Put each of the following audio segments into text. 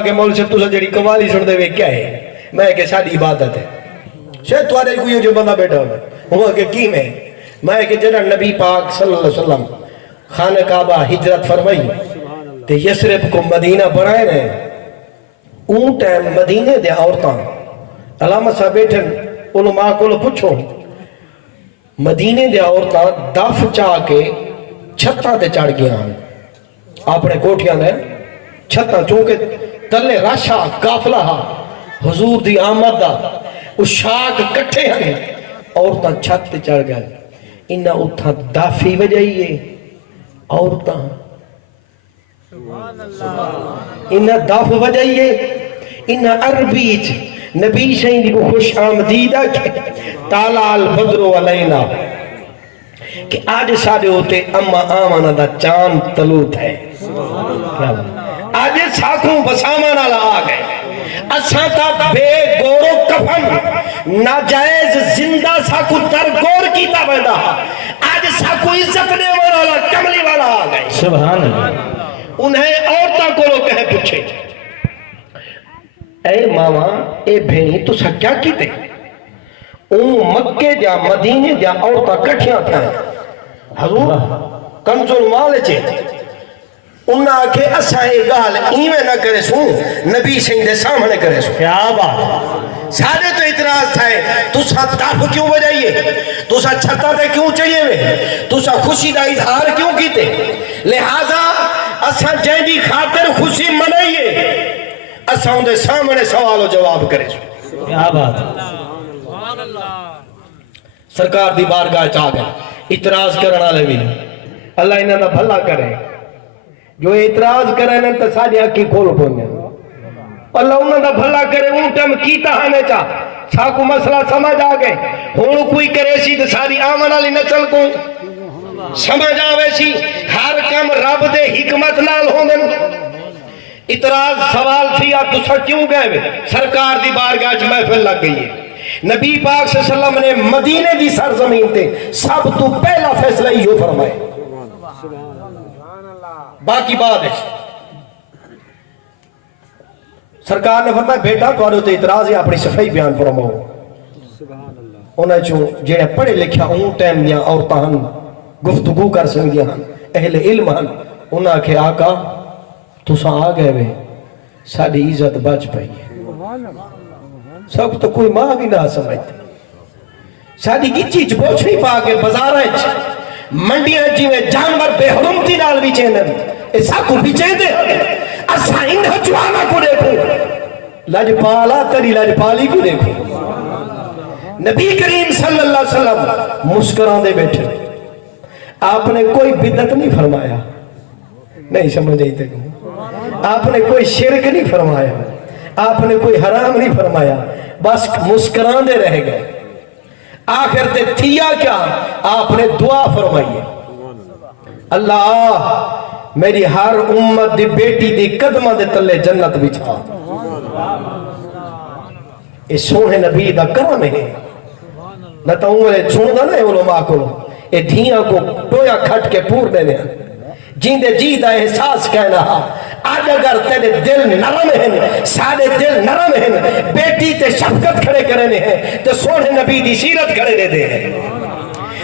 کہ مول سے تُسا جڑی قوالی سن دے وے کیا ہے؟ میں کہ ساڑی عبادت ہے شاید توارے کوئی جو بندہ بیٹھا ہوگا ہوا کہ کی میں کہ جنہ نبی پاک صلی اللہ علیہ وسلم خانہ کعبہ ہجرت فرمائی تے یسرب کو مدینہ بنائے نے اون ٹائم مدینے دے عورتاں علامہ صاحب بیٹھن علماء کو پوچھو مدینے دے عورتاں دف چاہ کے چھتاں تے چڑھ گیا ہیں اپنے کوٹھیاں نے چھتاں چونکہ تلے راشا کافلہ حضور دی آمد دا اس شاک کٹھے ہیں عورتاں چھت تے چڑھ گئے انہا اتھا دافی وجائیے عورتاں انہا داف وجائیے انہا عربیچ نبی شہید کو خوش آمدیدہ کہ تالا البدر علینا کہ آج سارے ہوتے اما آمانہ دا چاند تلوت ہے آج ساکھوں بسامانہ آ گئے اساں تا بے گورو کفن ناجائز زندہ ساکھوں تر گور کیتا بیدا آج ساکھوں عزت نے والا کملی والا آ گئے سبحان اللہ انہیں عورتاں کو لوگ کہے پوچھے اے ماما اے بھینی تو سا کیا کیتے اون مکے جا مدینے جا عورتاں کٹھیاں تھا حضور کنزل مال چے انہاں آکھے اسائے گال ایویں نہ کرے سو نبی سنگ دے سامنے کرے سو کیا بات سارے تو اعتراض تھا تو سا داف کیوں بجائیے تو سا چھتا دے کیوں چڑھئے ہوئے تو سا خوشی دا اظہار کیوں کیتے لہذا اساں جہدی خاطر خوشی منائیے اساں دے سامنے سوال و جواب کرے سو کیا بات سرکار دی بارگاہ چاہ گئے اعتراض کرنا لے بھی اللہ انہاں دا بھلا کرے جو اعتراض کرے نا تو ساری آنکھی کھول پونے اللہ انہاں دا بھلا کرے اون ٹائم کیتا ہمیں چاہ ساکو مسئلہ سمجھ آ گئے ہونو کوئی کرے سی تو ساری آمن علی نسل کو سمجھ آوے سی ہر کم رب دے حکمت نال ہوندن اعتراض سوال تھی آپ دوسرا کیوں گئے سرکار دی بارگاہ چ محفل لگ گئی ہے نبی پاک صلی اللہ علیہ وسلم نے مدینے دی سرزمین تے سب تو پہلا فیصلہ یہ فرمائے باقی بات ہے سرکار نے فرمایا بیٹا تو تے اعتراض ہے اپنی صفائی بیان فرماؤ انہیں جو جنہیں پڑھے لکھا اون ٹائم دیا عورتاں گفتگو کر سکدیاں اہل علم ہیں انہاں کہ آقا تساں آ گئے وے ساری عزت بچ پئی ہے سب تو کوئی ماں بھی نہ سمجھتے ساری گچی چپوچھنی پا کے بازاریں منڈیاں جی میں جانور بے حرمتی نال بھی چیندن ایسا کو بھی چیندے اسا انہا جوانا کو دیکھو لجپالا تری لجپالی کو دیکھو نبی کریم صلی اللہ علیہ وسلم مسکران دے بیٹھے آپ نے کوئی بدعت نہیں فرمایا نہیں سمجھ جائیتے آپ نے کوئی شرک نہیں فرمایا آپ نے کوئی حرام نہیں فرمایا بس مسکران دے رہ گئے آخر تے تھیا کیا آپ نے دعا فرمائی اللہ میری ہر امت دی بیٹی دی قدمہ دے تلے جنت بچھا اس سونے نبی دا کرم ہے نہ تو انہیں چھوڑ دا نا علماء کو اے دھیاں کو ٹویا کھٹ کے پور دینے جن دے جی دا احساس کہنا آج اگر تیرے دل نرم ہیں سارے دل نرم ہیں بیٹی تے شفقت کھڑے کرنے ہیں تو سونے نبی دی سیرت کھڑے دے دے ہیں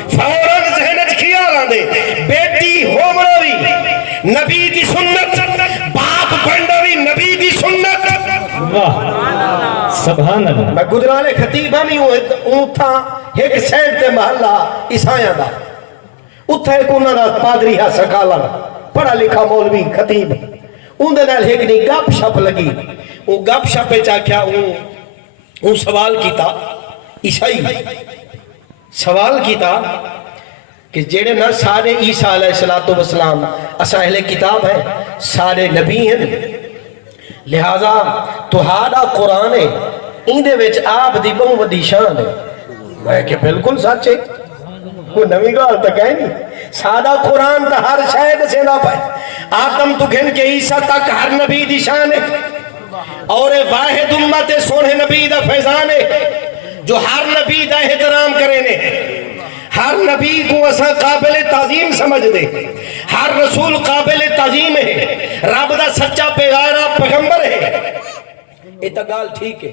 فوراً ذہنت کیا رہا دے بیٹی ہو مروی نبی دی سنت باپ بندوی نبی دی سنت سبحان اللہ میں گدرانے خطیبہ میں ہوں تھا ایک سینٹ تے محلہ عیسائیاں دا اتھا ایک انہوں نے پادری ہے سکالا پڑھا لکھا مولوی خطیب اندھے نال ایک نہیں گپ شپ لگی وہ گپ شپ چاہ کیا وہ سوال کیتا عیسائی سوال کیتا کہ جیڑے نہ سارے عیسیٰ علیہ السلام اسا اہل کتاب ہیں سارے نبی ہیں لہذا تہاڈا قرآن ہے اندے وچ آپ دی بہت وڈی شان ہے میں کہ بالکل سچ ہے کوئی نوی گال تک ہے نہیں سادہ قرآن تا ہر شاید سے نہ پائے آدم تو گھن کے عیسیٰ تک ہر نبی دی شان ہے اور واحد امت سونے نبی دا فیضان ہے جو ہر نبی دا احترام کرے نے ہر نبی کو اسا قابل تعظیم سمجھ دے ہر رسول قابل تعظیم ہے رب دا سچا پیغمبر ہے یہ تو گال ٹھیک ہے